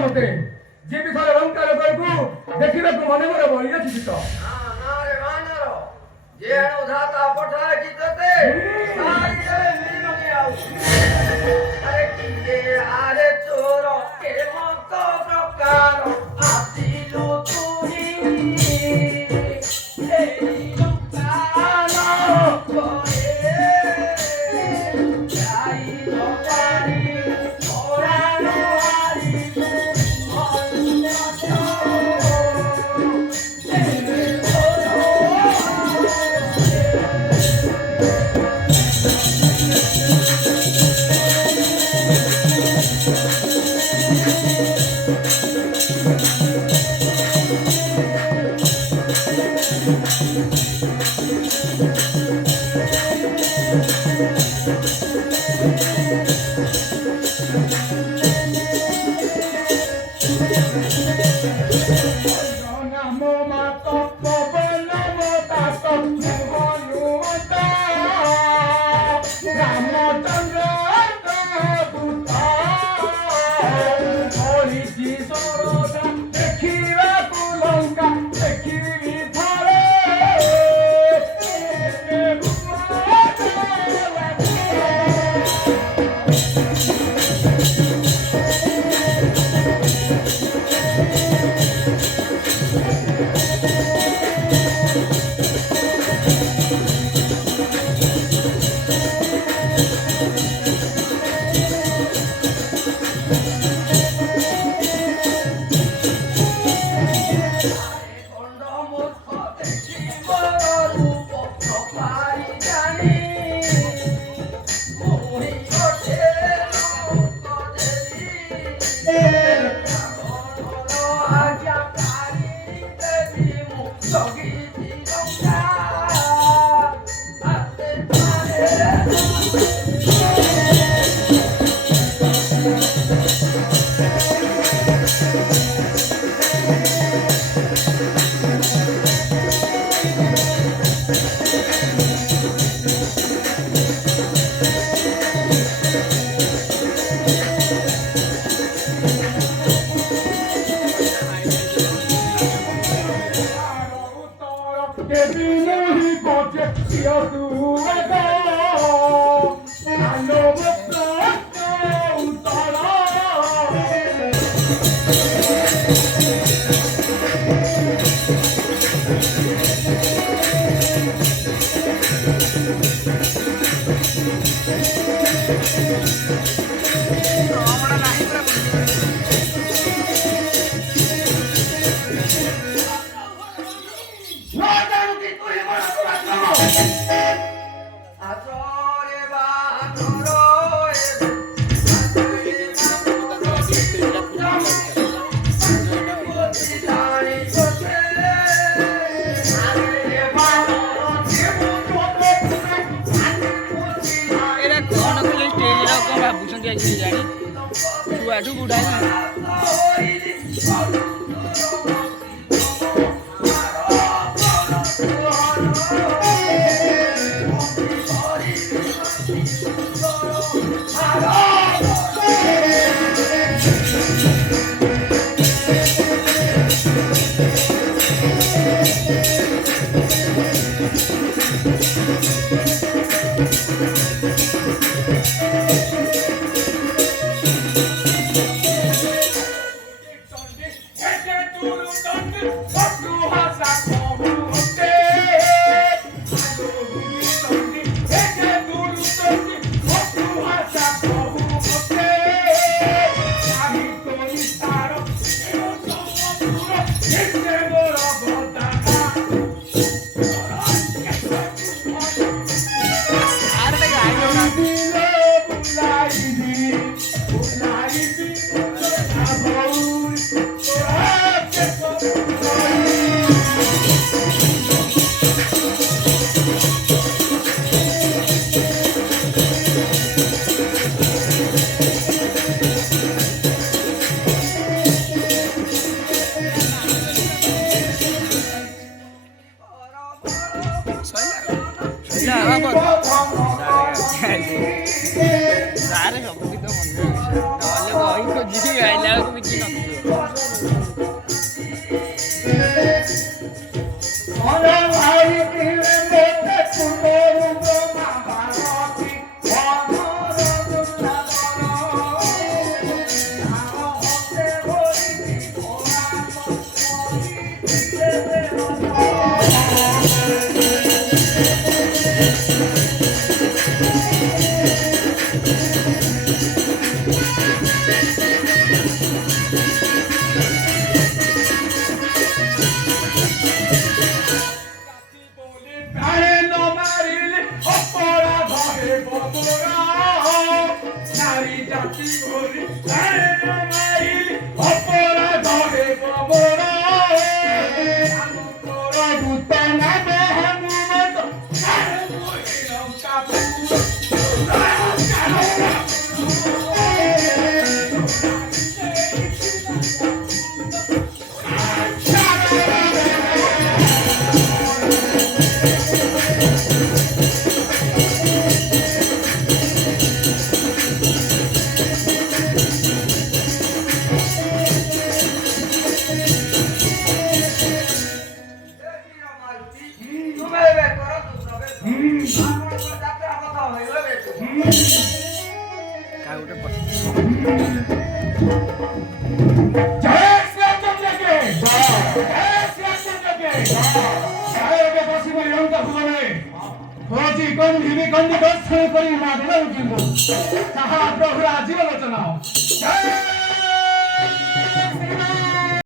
ମତେ ଯିବି ଥରେ ଲଙ୍କାର ବେଳକୁ ଦେଖିବାକୁ ମନେ ମନେ ବଳି ଅଛି ତ ଯେଣୁ ଧାତା ପଠାଇଛି ତତେ ଆରେ କିଏ ଆରେ ଚୋର କେମନ୍ତ ପ୍ରକାର ଆସିଲୁ ତୁହି ଏଇ ଲୁକାନ ଯାଇ ନପାରି ପରାଣ ହାରିବେ छुआठू बुढ़ा ଆରେ ସବୁ ଗୀତ ମନେ ଅଛି ନହେଲେ ବହି ଖୋଜିକି ଗାଇଲା ବେଳକୁ କିଛି ନଥିବ ଅରେ ଭାଇ ପିଲେ ମୋତେ ତୁମରୁ ମହାରଥୀ ଅମର আরে নমারিলে অপরাধ হেব মোরা নারী জাতি বলি আরে নমারিলে অপরাধ হেব মোরা তোর ভূত নামে হনুমন্ত আরে মহিলাম কাপু ତୁମେ ଏବେ କରନ୍ତୁ ପ୍ରବେଶ ଆପଣଙ୍କ ଯାତ୍ରା କଥା ହୋଇଗଲେ ବେଶୀ କାହା ଗୋଟେ ପଠେଇ ଜୟ ଶ୍ରୀରାମଚନ୍ଦ୍ର କେ ଜୟ ଶ୍ରୀରାମଚନ୍ଦ୍ର କେ ଜୟ ବସିବ ଲଙ୍କା ଭୁବନେ ହୋଜି ଗନ୍ଧିବି ଗନ୍ଧି ଦର୍ଶନ କରି ମାଧବ କିନ୍ତୁ ତାହା ପ୍ରଭୁର ଜୀବନ ବଚନ ଜୟ ଶ୍ରୀରାମ